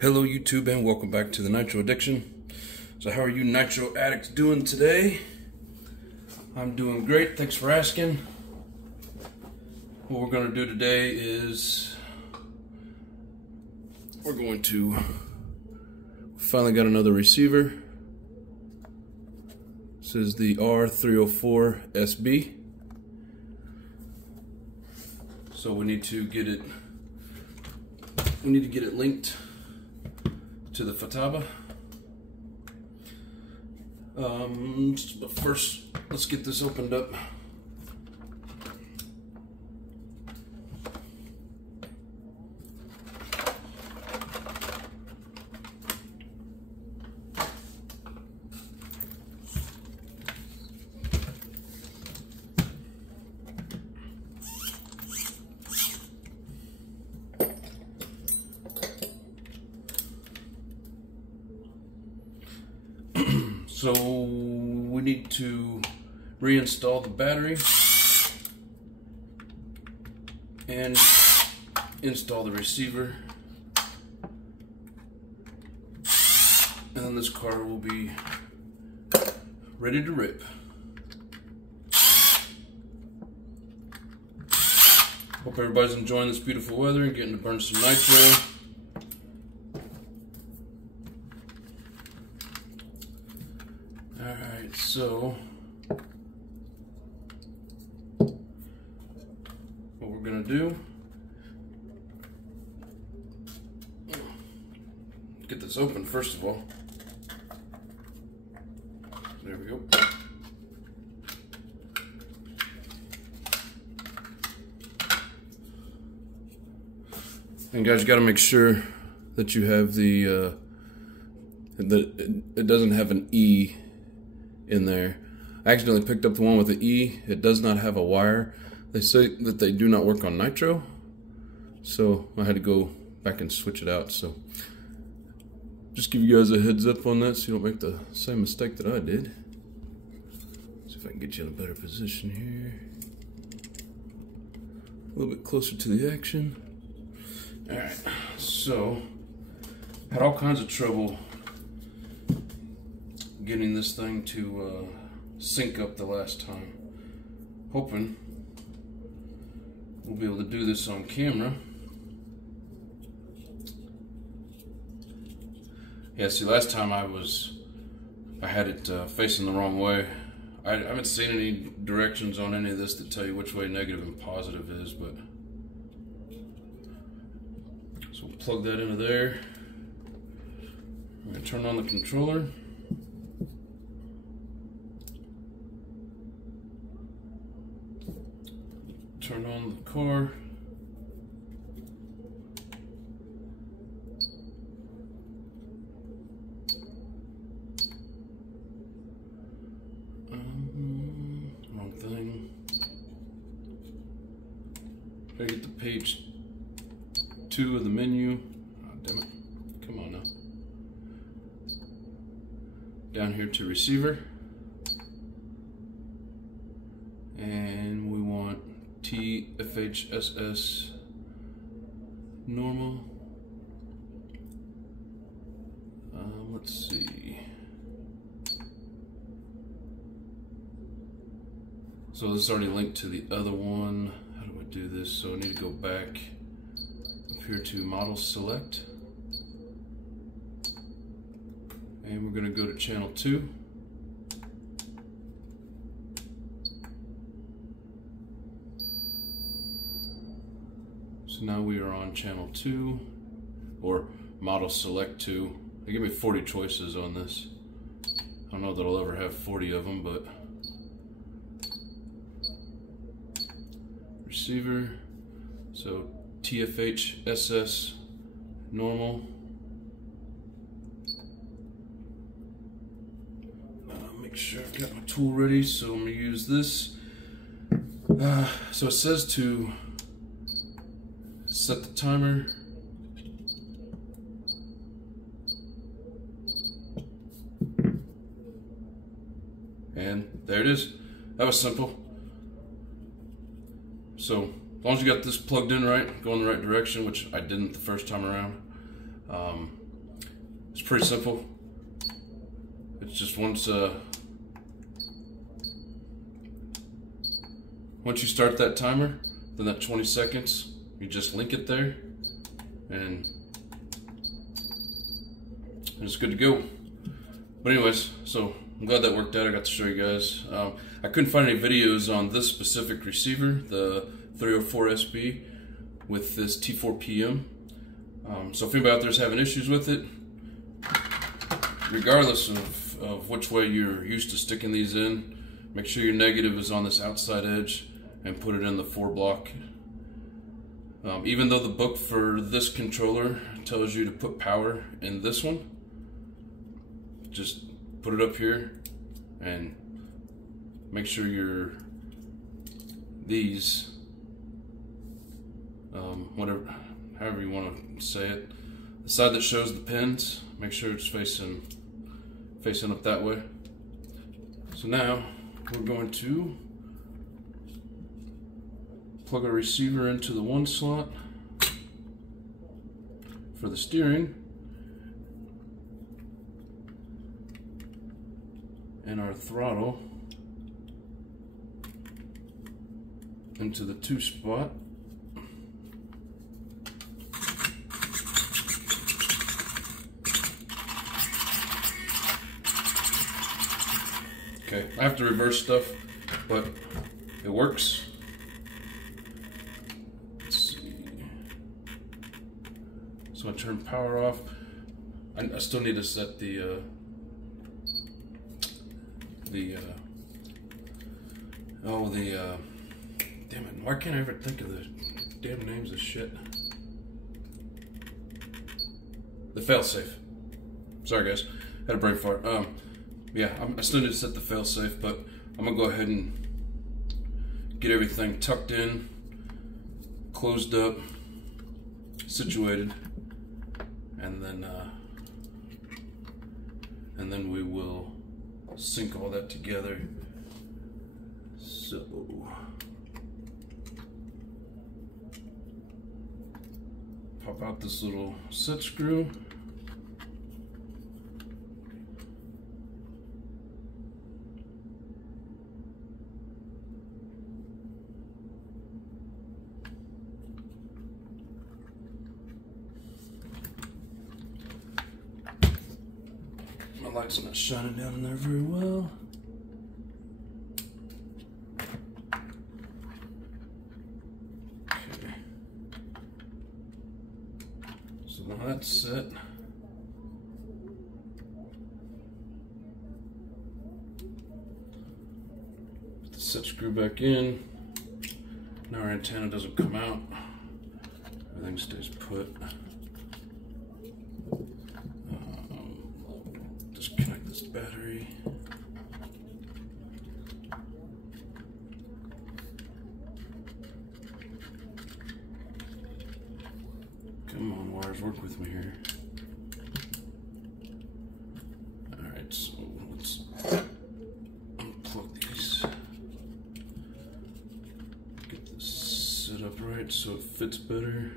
Hello YouTube and welcome back to the Nitro Addiction. So how are you Nitro addicts doing today? I'm doing great, thanks for asking. What we're going to do today is finally got another receiver. This is the R304SB. So we need to get it linked to the Futaba. But first, let's get this opened up. So we need to reinstall the battery and install the receiver, and then this car will be ready to rip. Hope everybody's enjoying this beautiful weather and getting to burn some nitro. Alright, so what we're gonna do, get this open first of all. There we go. And guys, you gotta make sure that you have the it doesn't have an E in there. I accidentally picked up the one with the E. It does not have a wire. They say that they do not work on nitro, so I had to go back and switch it out. So just give you guys a heads up on that so you don't make the same mistake that I did. See if I can get you in a better position here. A little bit closer to the action. Alright, so had all kinds of trouble getting this thing to sync up the last time. Hoping we'll be able to do this on camera. Yeah, see, last time I had it facing the wrong way. I haven't seen any directions on any of this that tell you which way negative and positive is, but so we'll plug that into there. I'm gonna turn on the controller. Turn on the car. Wrong thing. Gotta get to page 2 of the menu. Oh, damn it. Come on now. Down here to receiver. And we want TFHSS normal. Let's see. So this is already linked to the other one. How do I do this? So I need to go back up here to model select. And we're going to go to channel 2. So now we are on channel 2, or model select 2. They give me 40 choices on this. I don't know that I'll ever have 40 of them, but receiver, so TFHSS normal. Make sure I've got my tool ready, so I'm going to use this. So it says to set the timer. And there it is. That was simple. So as long as you got this plugged in right, going the right direction, which I didn't the first time around, It's pretty simple. It's just once you start that timer, then that 20 seconds, you just link it there, and it's good to go. But anyways, so I'm glad that worked out. I got to show you guys. I couldn't find any videos on this specific receiver, the 304SB, with this T4PM. So if anybody out there is having issues with it, regardless of which way you're used to sticking these in, make sure your negative is on this outside edge and put it in the 4-block. Even though the book for this controller tells you to put power in this one, just put it up here and make sure these, however you want to say it, the side that shows the pins, make sure it's facing up that way. So now we're going to plug our receiver into the 1 slot for the steering, and our throttle into the 2 spot. Okay, I have to reverse stuff, but it works. Let's see. So I turn power off. I still need to set the damn it, why can't I ever think of the damn names of shit? The failsafe. Sorry guys, had a brain fart. Yeah, I still need to set the failsafe, but I'm gonna go ahead and get everything tucked in, closed up, situated, and then we will sync all that together. So pop out this little set screw. My light's not shining down in there very well. Okay. So now that's set. Put the set screw back in. Now our antenna doesn't come out. Everything stays put. Disconnect this battery. Come on, wires, work with me here. Alright, so let's unplug these. Get this set up right so it fits better.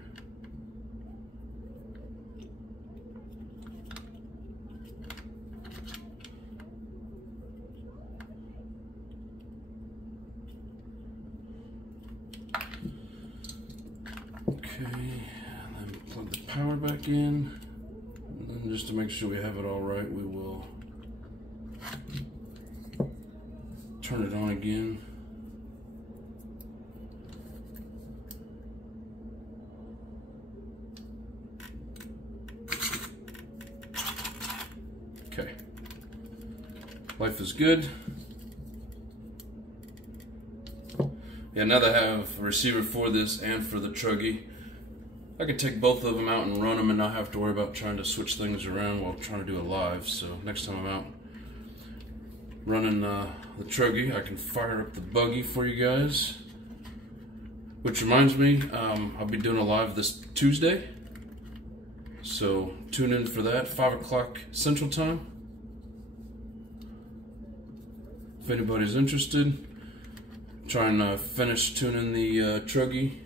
Okay, and then plug the power back in, and then just to make sure we have it all right, we will turn it on again. Okay, life is good. Yeah, now that I have a receiver for this and for the Truggy, I can take both of them out and run them and not have to worry about trying to switch things around while trying to do it live. So next time I'm out running the Truggy, I can fire up the buggy for you guys. Which reminds me, I'll be doing a live this Tuesday. So tune in for that, 5 o'clock Central Time. If anybody's interested. Trying to finish tuning the Truggy.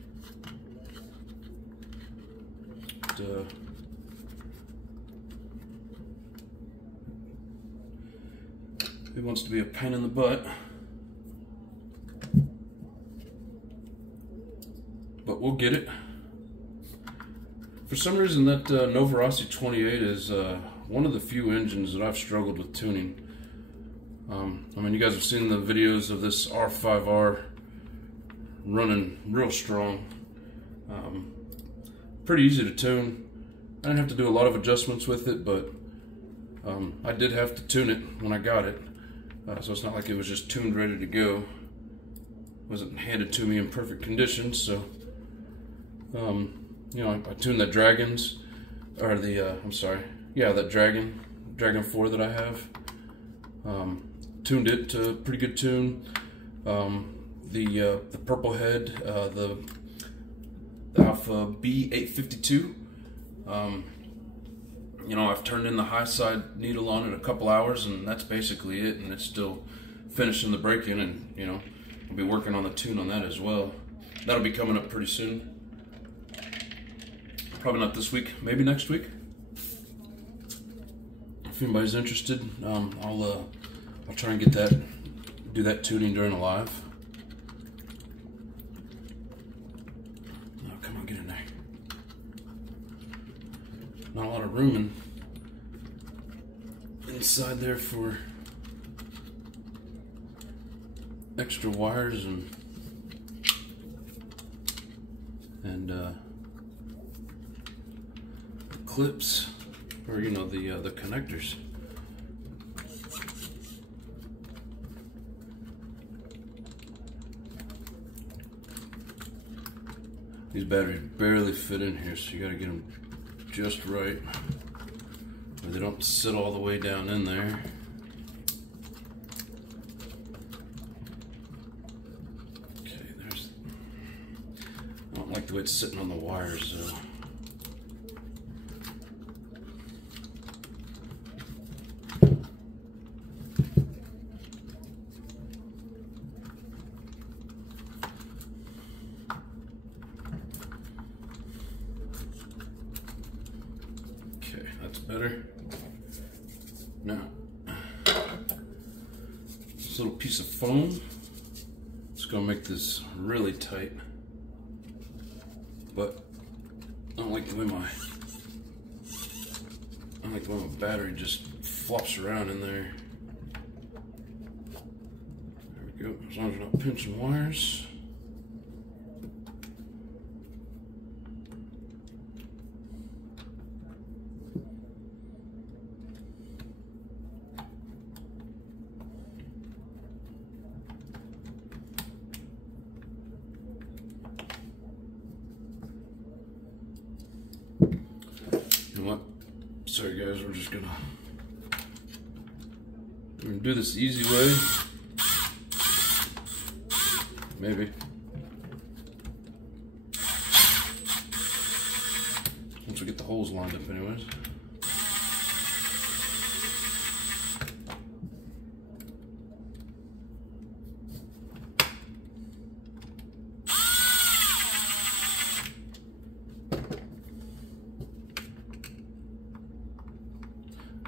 He wants to be a pain in the butt. But we'll get it. For some reason, that Novarossi 28 is one of the few engines that I've struggled with tuning. I mean, you guys have seen the videos of this R5R running real strong. Pretty easy to tune. I didn't have to do a lot of adjustments with it, but I did have to tune it when I got it. So it's not like it was just tuned ready to go. It wasn't handed to me in perfect condition, so you know, I tuned the Dragons, or the I'm sorry, yeah, that Dragon 4 that I have. Tuned it to a pretty good tune. The purple head, the Alpha B852. You know, I've turned in the high side needle on it a couple hours, and that's basically it. And it's still finishing the break-in, and you know, I'll be working on the tune on that as well. That'll be coming up pretty soon. Probably not this week, maybe next week. If anybody's interested, I'll try and do that tuning during a live. Oh, come on, get in there. Not a lot of room inside there for extra wires and clips, or you know, the connectors. These batteries barely fit in here, so you gotta get them just right, where they don't sit all the way down in there. Okay, I don't like the way it's sitting on the wires though. That's better. Now, this little piece of foam, it's gonna make this really tight, but I don't like the way my battery just flops around in there. There we go. As long as we're not pinching wires. You know what? Sorry guys, we're gonna do this the easy way. Maybe. Once we get the holes lined up anyways.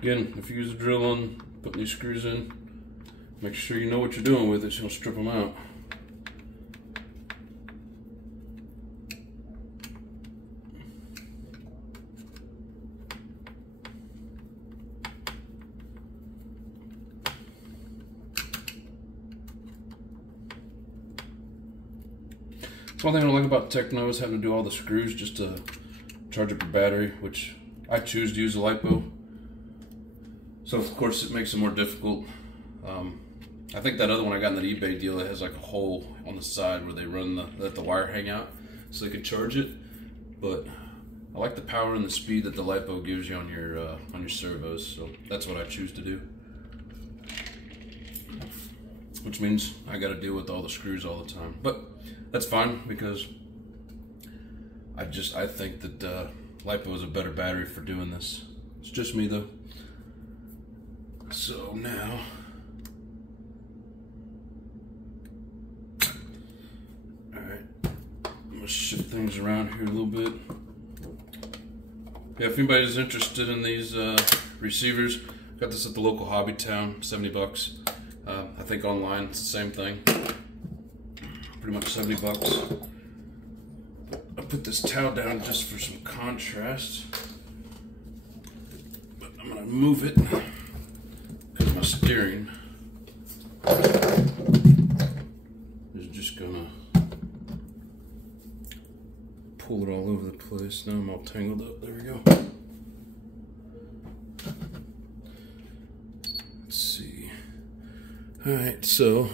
Again, if you use a drill on putting these screws in, make sure you know what you're doing with it so you don't strip them out. One thing I don't like about Techno is having to do all the screws just to charge up your battery, which I choose to use a LiPo. So of course it makes it more difficult. I think that other one I got in that eBay deal, it has like a hole on the side where they let the wire hang out so they can charge it. But I like the power and the speed that the LiPo gives you on your servos, so that's what I choose to do. Which means I got to deal with all the screws all the time, but that's fine because I think that LiPo is a better battery for doing this. It's just me though. So now, alright, I'm going to shift things around here a little bit. Yeah, if anybody's interested in these receivers, got this at the local hobby town, 70 bucks. I think online it's the same thing. Pretty much 70 bucks. I put this towel down just for some contrast. But I'm gonna move it because my steering is just gonna pull it all over the place. Now I'm all tangled up. There we go. Let's see. Alright, so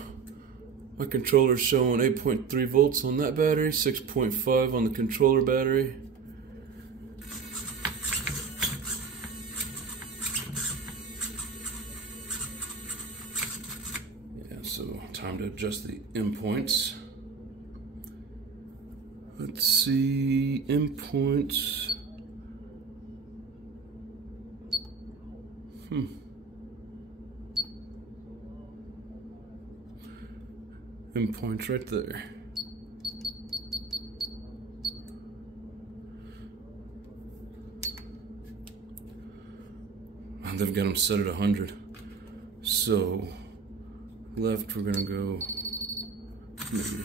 my controller's showing 8.3 volts on that battery, 6.5 on the controller battery. Yeah, so time to adjust the endpoints. Let's see, endpoints. Endpoints right there. And they've got them set at 100. So left, we're gonna go maybe.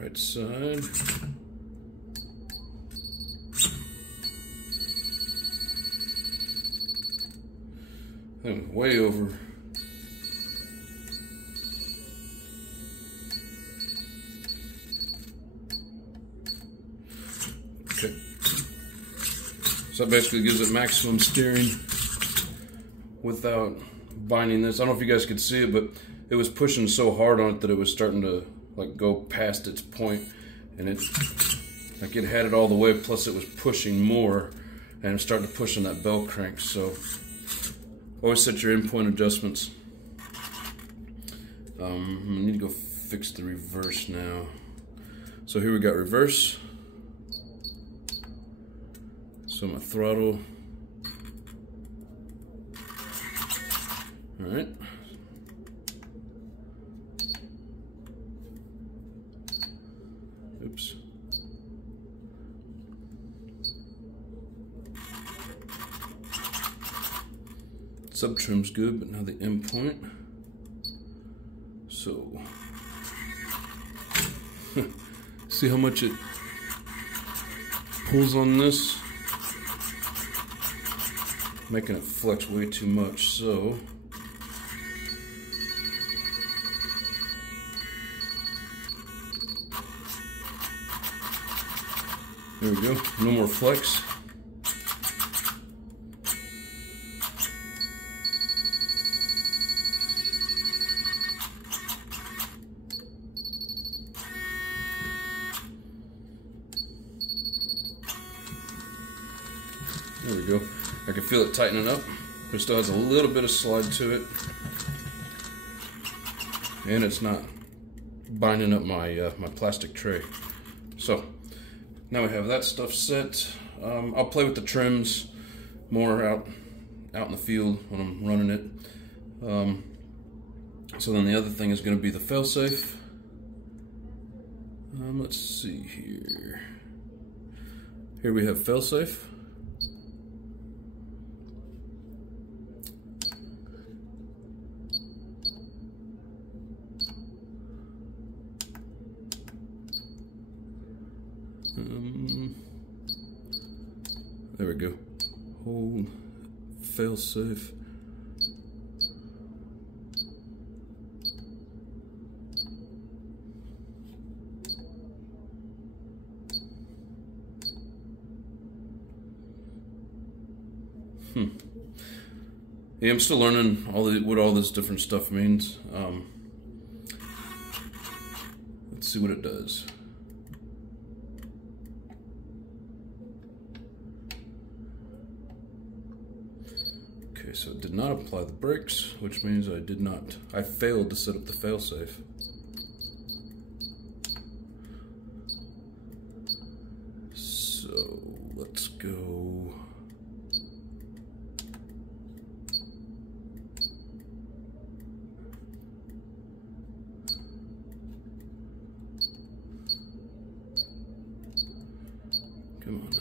Right side. I'm way over. Okay. So that basically gives it maximum steering without binding this. I don't know if you guys could see it, but it was pushing so hard on it that it was starting to like go past its point, and it like it had it all the way, plus it was pushing more and it's starting to push on that bell crank. So always set your endpoint adjustments. I need to go fix the reverse now. So here we got reverse. So my throttle. All right. Oops. Sub trim's good, but now the endpoint. So, see how much it pulls on this? Making it flex way too much, so. There we go, no more flex. There we go. I can feel it tightening up. It still has a little bit of slide to it. And it's not binding up my my plastic tray. So, now we have that stuff set. I'll play with the trims more out in the field when I'm running it. So then the other thing is going to be the failsafe. Let's see here. Here we have failsafe. There we go. Hold failsafe. Yeah, I'm still learning what all this different stuff means. Let's see what it does. Okay, so it did not apply the brakes, which means I failed to set up the failsafe. go. Come on now.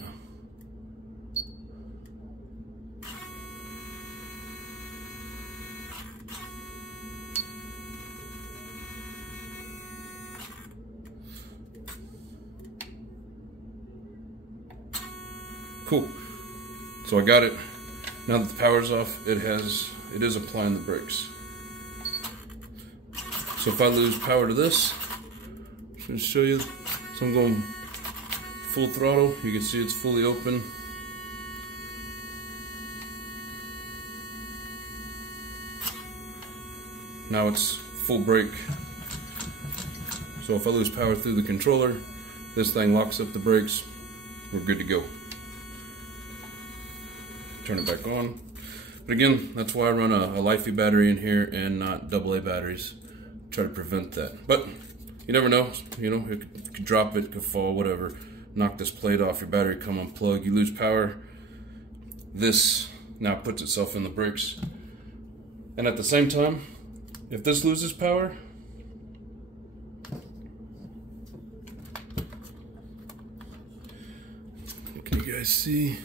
Cool. So I got it. Now that the power's off, it is applying the brakes. So if I lose power to this, I'm just going to show you. So I'm going full throttle. You can see it's fully open. Now it's full brake. So if I lose power through the controller, this thing locks up the brakes. We're good to go. Turn it back on. But again, that's why I run a Lifey battery in here and not AA batteries. Try to prevent that. But you never know. You know, it could drop it, could fall, whatever. Knock this plate off, your battery come unplugged, you lose power. This now puts itself in the brakes. And at the same time, if this loses power, can you guys see?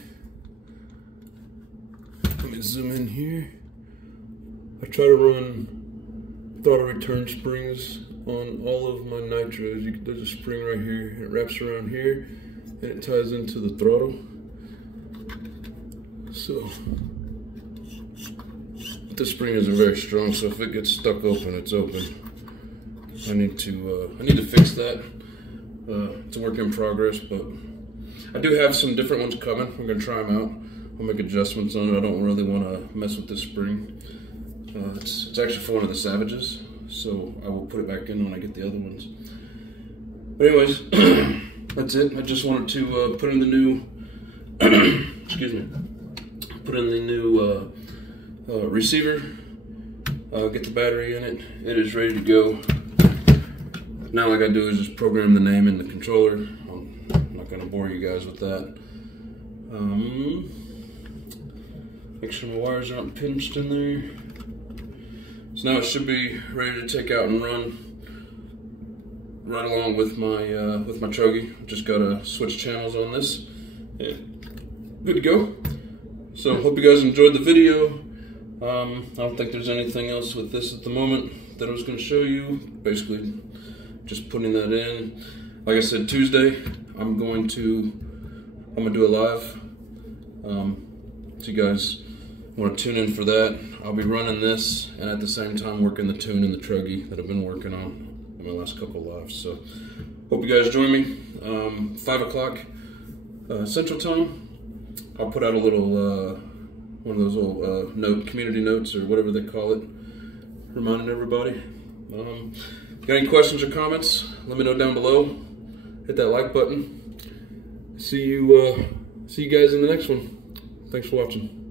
Let me zoom in here. I try to run throttle return springs on all of my nitros. There's a spring right here, and it wraps around here, and it ties into the throttle. So this spring isn't very strong, so if it gets stuck open, it's open. I need to fix that. It's a work in progress, but I do have some different ones coming. I'm gonna try them out. I'll make adjustments on it. I don't really want to mess with this spring. It's actually for one of the Savages, so I will put it back in when I get the other ones. But anyways, that's it. I just wanted to put in the new, excuse me, put in the new receiver, get the battery in it. It is ready to go. Now all I gotta do is just program the name in the controller. I'm not gonna bore you guys with that. Make sure my wires aren't pinched in there. So now it should be ready to take out and run right along with my chogi. Just gotta switch channels on this. And good to go. So hope you guys enjoyed the video. I don't think there's anything else with this at the moment that I was going to show you. Basically, just putting that in. Like I said, Tuesday I'm gonna do a live. So you guys want to tune in for that. I'll be running this and at the same time working the tune in the truggy that I've been working on in my last couple lives. So hope you guys join me. 5 o'clock Central Time. I'll put out a little one of those little community notes or whatever they call it, reminding everybody. Got any questions or comments? Let me know down below. Hit that like button. See you guys in the next one. Thanks for watching.